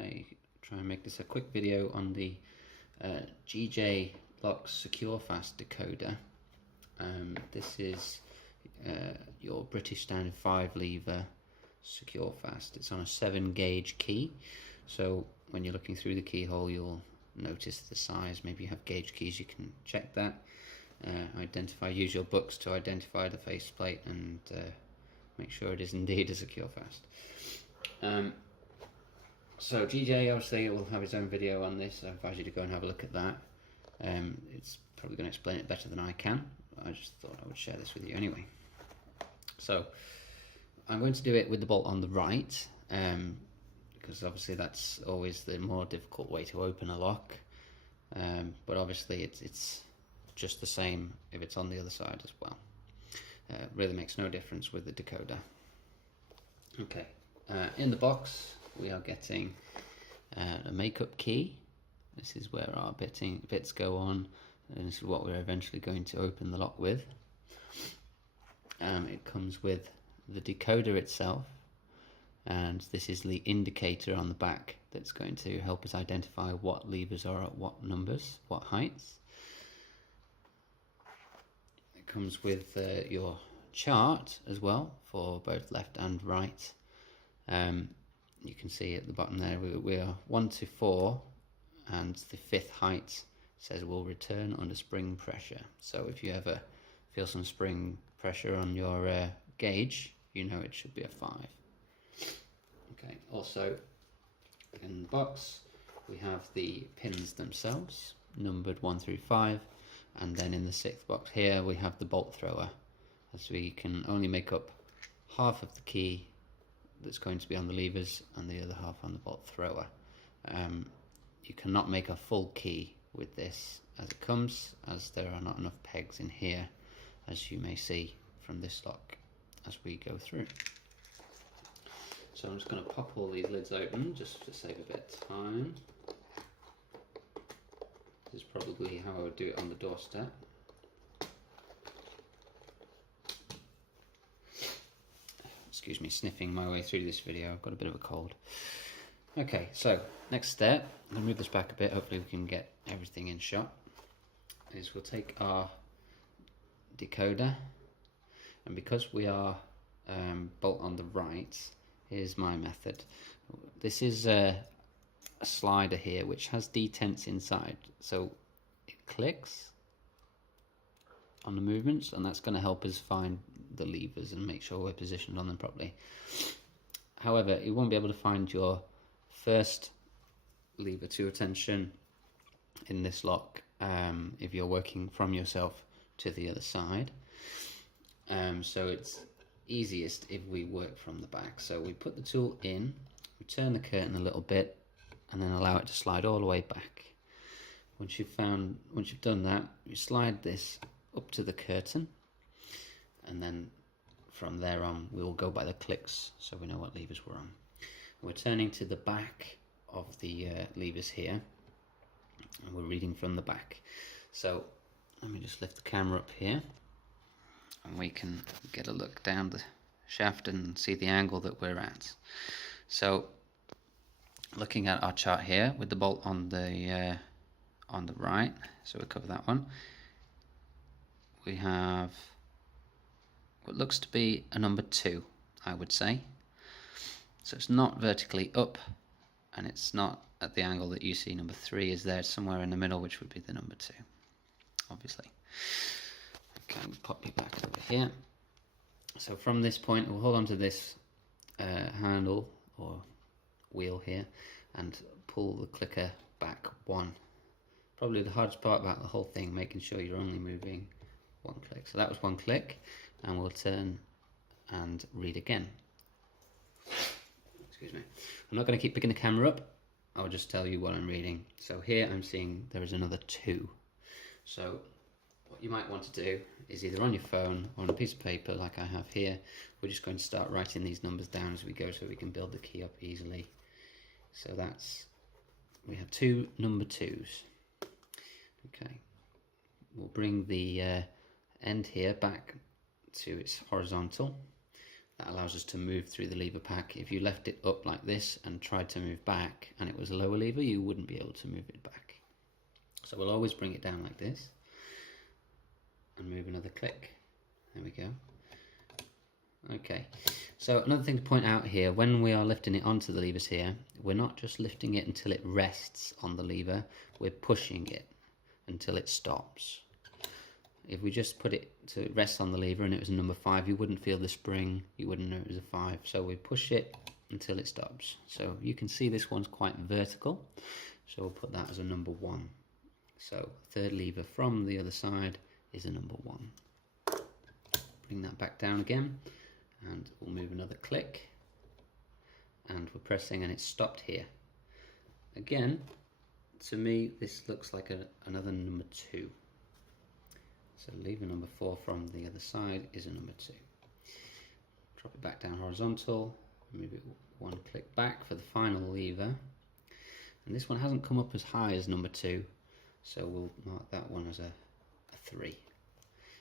Okay, try and make this a quick video on the GJ Lock Securefast Decoder. This is your British Standard 5 lever Securefast. It's on a 7 gauge key, so when you're looking through the keyhole you'll notice the size. Maybe you have gauge keys, you can check that. Use your books to identify the faceplate and make sure it is indeed a Securefast. So GJ obviously will have his own video on this. I advise you to go and have a look at that. It's probably going to explain it better than I can. I just thought I would share this with you anyway. So I'm going to do it with the bolt on the right, because obviously that's always the more difficult way to open a lock. But obviously it's just the same if it's on the other side as well. Really makes no difference with the decoder. Okay, in the box we are getting a makeup key. This is where our bits go on, and this is what we're eventually going to open the lock with. It comes with the decoder itself, and this is the indicator on the back that's going to help us identify what levers are at what numbers, what heights. It comes with your chart as well for both left and right. You can see at the bottom there we are 1 to 4, and the 5th height says will return under spring pressure. So if you ever feel some spring pressure on your gauge, you know it should be a 5. Okay, also in the box we have the pins themselves, numbered 1 through 5, and then in the 6th box here we have the bolt thrower, as we can only make up half of the key that's going to be on the levers and the other half on the bolt thrower. You cannot make a full key with this as it comes, as there are not enough pegs in here, as you may see from this lock as we go through. So I'm just going to pop all these lids open just to save a bit of time. This is probably how I would do it on the doorstep. Excuse me, sniffing my way through this video. I've got a bit of a cold. Okay, so next step, I'm going to move this back a bit, hopefully we can get everything in shot, is we'll take our decoder, and because we are bolt on the right, here's my method. This is a slider here which has detents inside, so it clicks on the movements, and that's going to help us find the levers and make sure we're positioned on them properly. However, you won't be able to find your first lever to attention in this lock if you're working from yourself to the other side. So it's easiest if we work from the back. So we put the tool in, we turn the curtain a little bit, and then allow it to slide all the way back. Once you've done that, you slide this up to the curtain, and then from there on we will go by the clicks so we know what levers we're on. We're turning to the back of the levers here, and we're reading from the back. So let me just lift the camera up here, and we can get a look down the shaft and see the angle that we're at. So looking at our chart here with the bolt on the right, so we'll cover that one. We have what looks to be a number 2, I would say. So it's not vertically up, and it's not at the angle that you see number 3 is there. It's somewhere in the middle, which would be the number 2, obviously. Okay, we'll pop you back over here. So from this point, we'll hold on to this handle or wheel here and pull the clicker back 1. Probably the hardest part about the whole thing, making sure you're only moving 1 click. So that was 1 click, and we'll turn and read again. Excuse me. I'm not going to keep picking the camera up, I'll just tell you what I'm reading. So here I'm seeing there is another 2. So what you might want to do is either on your phone or on a piece of paper like I have here, we're just going to start writing these numbers down as we go so we can build the key up easily. So we have 2 number 2s. Okay, we'll bring the end here back to its horizontal. that allows us to move through the lever pack. If you left it up like this and tried to move back and it was a lower lever, you wouldn't be able to move it back. So we'll always bring it down like this and move another click. There we go. Okay, so another thing to point out here, when we are lifting it onto the levers here, we're not just lifting it until it rests on the lever, we're pushing it until it stops. If we just put it to rest on the lever and it was a number 5, you wouldn't feel the spring, you wouldn't know it was a 5. So we push it until it stops. So you can see this one's quite vertical, so we'll put that as a number 1. So third lever from the other side is a number 1. Bring that back down again, and we'll move another click, and we're pressing and it's stopped here. Again, to me this looks like another number 2. So lever number 4 from the other side is a number 2. Drop it back down horizontal, move it 1 click back for the final lever, and this one hasn't come up as high as number 2, so we'll mark that one as a 3.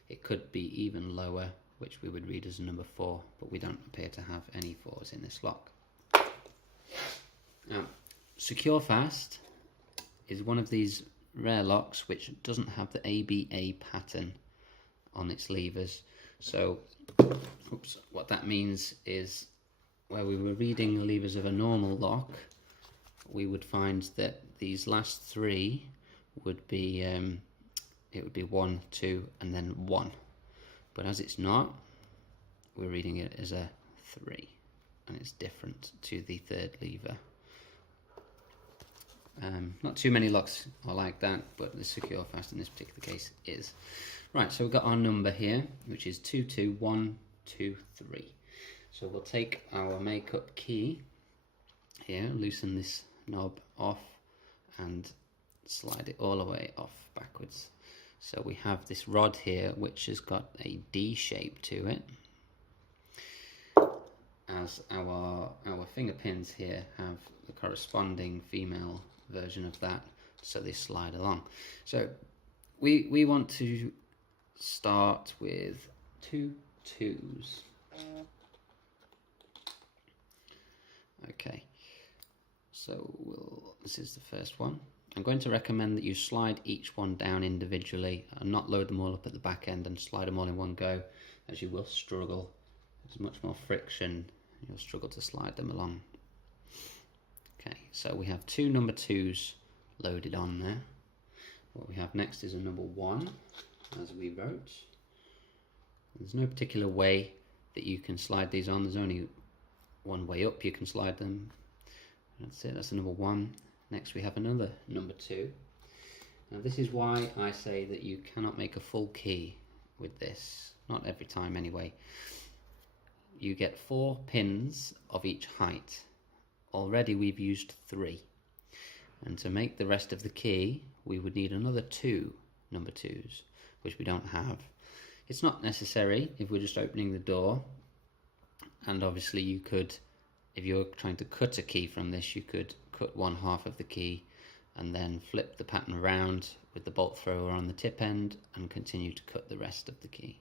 It could be even lower, which we would read as a number 4, but we don't appear to have any 4s in this lock. Now, Securefast is one of these rare locks which doesn't have the ABA pattern on its levers. So, what that means is, where we were reading the levers of a normal lock, we would find that these last 3 would be it would be 1, 2, and then 1. But as it's not, we're reading it as a 3, and it's different to the third lever. Not too many locks are like that, but the Securefast in this particular case is. Right, so we've got our number here, which is 22123. So we'll take our makeup key here, loosen this knob off, and slide it all the way off backwards. So we have this rod here which has got a D shape to it, as our finger pins here have the corresponding female version of that, so they slide along. So we want to start with 2 2s. Okay, so this is the first one. I'm going to recommend that you slide each one down individually and not load them all up at the back end and slide them all in one go, as you will struggle. There's much more friction, you'll struggle to slide them along. Okay, so we have 2 number 2s loaded on there. What we have next is a number 1, as we wrote. There's no particular way that you can slide these on, there's only one way up you can slide them. That's it, that's the number 1. Next we have another number 2. Now this is why I say that you cannot make a full key with this, not every time anyway. You get 4 pins of each height. Already we've used 3, and to make the rest of the key we would need another 2 number 2s, which we don't have. It's not necessary if we're just opening the door, and obviously you could, if you're trying to cut a key from this, you could cut 1/2 of the key and then flip the pattern around with the bolt thrower on the tip end and continue to cut the rest of the key.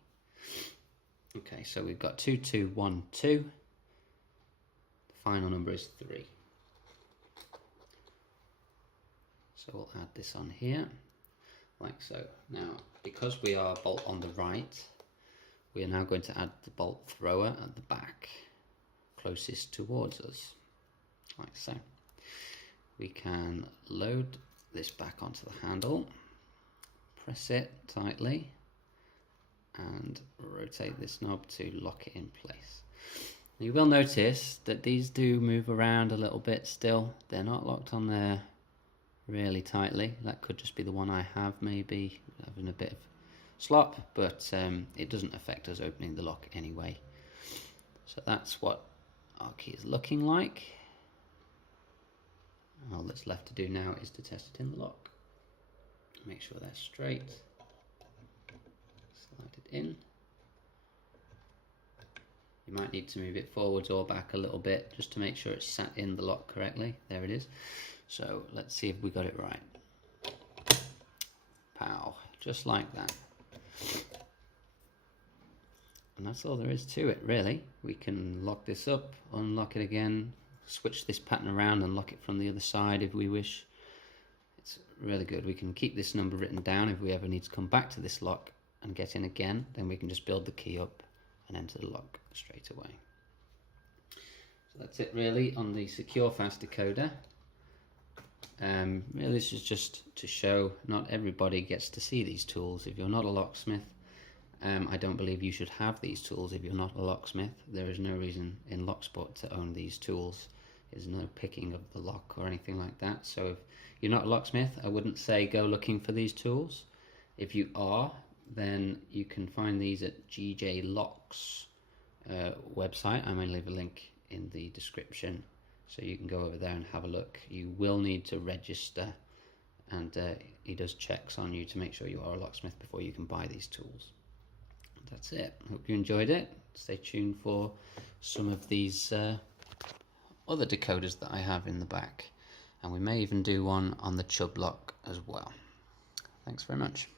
Okay, so we've got 2 2 1 2. The final number is 3. So we'll add this on here like so. Now, because we are bolt on the right, we are now going to add the bolt thrower at the back, closest towards us, like so. We can load this back onto the handle, press it tightly, and rotate this knob to lock it in place. You will notice that these do move around a little bit still. They're not locked on there really tightly. That could just be the one I have, maybe having a bit of slop, but it doesn't affect us opening the lock anyway. So that's what our key is looking like. All that's left to do now is to test it in the lock. Make sure they're straight. Slide it in. You might need to move it forwards or back a little bit just to make sure it's sat in the lock correctly. There it is. So let's see if we got it right. Pow, just like that. And that's all there is to it, really. We can lock this up, unlock it again, switch this pattern around and lock it from the other side if we wish. It's really good. We can keep this number written down if we ever need to come back to this lock and get in again. Then we can just build the key up and enter the lock straight away. So that's it really on the Securefast decoder. Really this is just to show not everybody gets to see these tools. If you're not a locksmith, I don't believe you should have these tools if you're not a locksmith. There is no reason in Locksport to own these tools. There's no picking of the lock or anything like that. So if you're not a locksmith, I wouldn't say go looking for these tools. If you are, then you can find these at GJ Locks website. I'm going to leave a link in the description so you can go over there and have a look. You will need to register, and he does checks on you to make sure you are a locksmith before you can buy these tools. That's it. Hope you enjoyed it. Stay tuned for some of these other decoders that I have in the back, and we may even do one on the chub lock as well. Thanks very much.